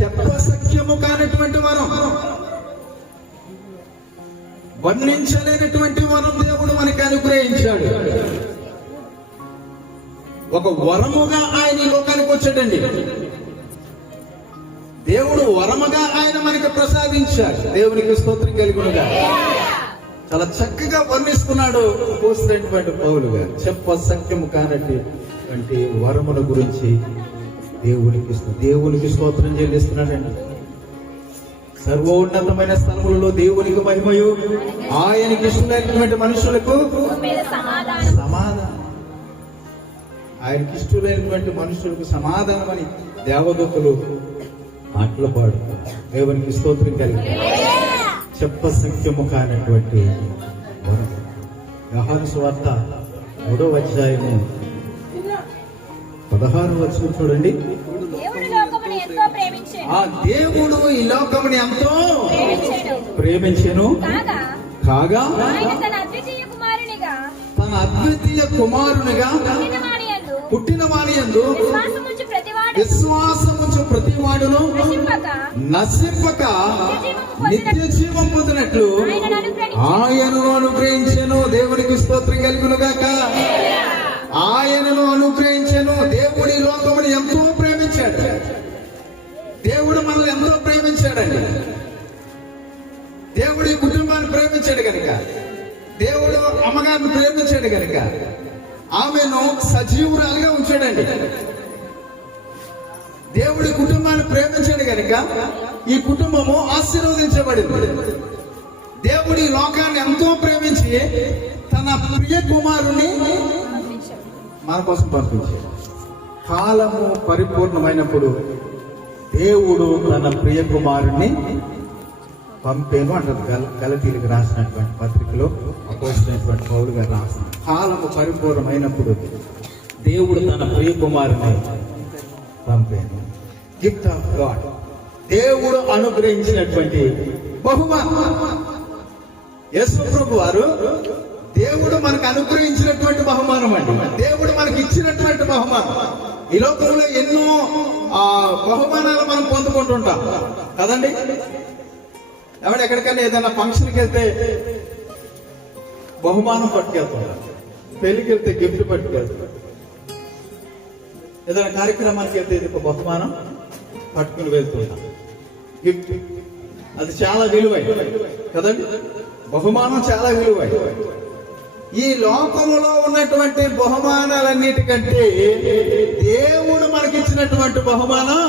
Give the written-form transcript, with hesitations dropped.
చెప్పసఖ్యము కానటువంటి వరం, వర్ణించలేనటువంటి వరం దేవుడు మనకి అనుగ్రహించాడు. ఒక వరముగా ఆయన ఈ లోకానికి వచ్చాడండి. దేవుడు వరముగా ఆయన మనకి ప్రసాదించాడు. దేవునికి స్తోత్రం కలుగునుగా. చాలా చక్కగా వర్ణిస్తున్నాడు పోసినటువంటి పౌలు గారు. చెప్పసఖ్యము కానటువంటి వరముల గురించి దేవునికి స్తోత్రం చెల్లిస్తున్నాడండి. సర్వోన్నతమైన స్థలములలో దేవునికి మహిమయు, ఆయనకి ఇష్టమైనటువంటి మనుషులకు సమాధానం. ఆయనకి ఇష్టమైనటువంటి మనుషులకు సమాధానం అని దేవదూతలు మాటలు పాడుతారు. దేవునికి స్తోత్రం కలిగి చెప్పసఖ్యము కానటువంటి వరం. యోహాను సువార్త 3వ అధ్యాయము 16వ వచనం చూడండి. ఆ దేవుడు ఈ లోకముని ఎంతో ప్రేమించెను కాగా తన అద్వితీయ కుమారునిగా పుట్టిన వాని యందు విశ్వాసముంచు ప్రతి వాడును నశింపక నిత్య జీవం పొందినట్లు ఆయనను అనుగ్రహించెను. దేవునికి స్తోత్రం కలుగునుగాక. ఆయనను అనుగ్రహించెను. దేవుడి లోకముని ఎంతో ప్రేమించాడు. దేవుడు మనల్ని ఎంతో ప్రేమించాడండి. దేవుడి కుటుంబాన్ని ప్రేమించాడు కనుక, దేవుడు అమ్మగారిని ప్రేమించాడు కనుక ఆమెను సజీవురాలుగా ఉంచాడండి. దేవుడి కుటుంబాన్ని ప్రేమించాడు కనుక ఈ కుటుంబము ఆశీర్వదించబడింది. దేవుడి లోకాన్ని ఎంతో ప్రేమించి తన ప్రియ కుమారుని మన కోసం పంపించాడు. కాలము పరిపూర్ణమైనప్పుడు దేవుడు తన ప్రియ కుమారుని పంపేను అంటారు. గలతీలకు రాసినటువంటి పత్రికలో అపోస్తలుడైనటువంటి పౌలు గారు రాసిన కాలము పరిపూర్ణమైనప్పుడు దేవుడు తన ప్రియ కుమారుని పంపేను. గిఫ్ట్ ఆఫ్ గాడ్, దేవుడు అనుగ్రహించినటువంటి బహుమానం. యేసు ప్రభు వారు దేవుడు మనకు అనుగ్రహించినటువంటి బహుమానం అండి. దేవుడు మనకి ఇచ్చినటువంటి బహుమానం. ఈ లోకంలో ఎన్నో బహుమానాలు మనం పొందుకుంటుంటాం కదండి. ఎవరు ఎక్కడికైనా ఏదైనా ఫంక్షన్కి వెళ్తే బహుమానం పట్టుకెళ్తుంటారు, పెళ్లికి వెళ్తే గిఫ్ట్ పట్టుకెళ్తారు, ఏదైనా కార్యక్రమానికి వెళ్తే ఇది ఒక బహుమానం పట్టుకుని వెళ్తుంటాం. గిఫ్ట్ అది చాలా విలువైన కదండి. బహుమానం చాలా విలువైన. ఈ లోకములో ఉన్నటువంటి బహుమానాలన్నిటికంటే దేవుడు మనకిచ్చినటువంటి బహుమానం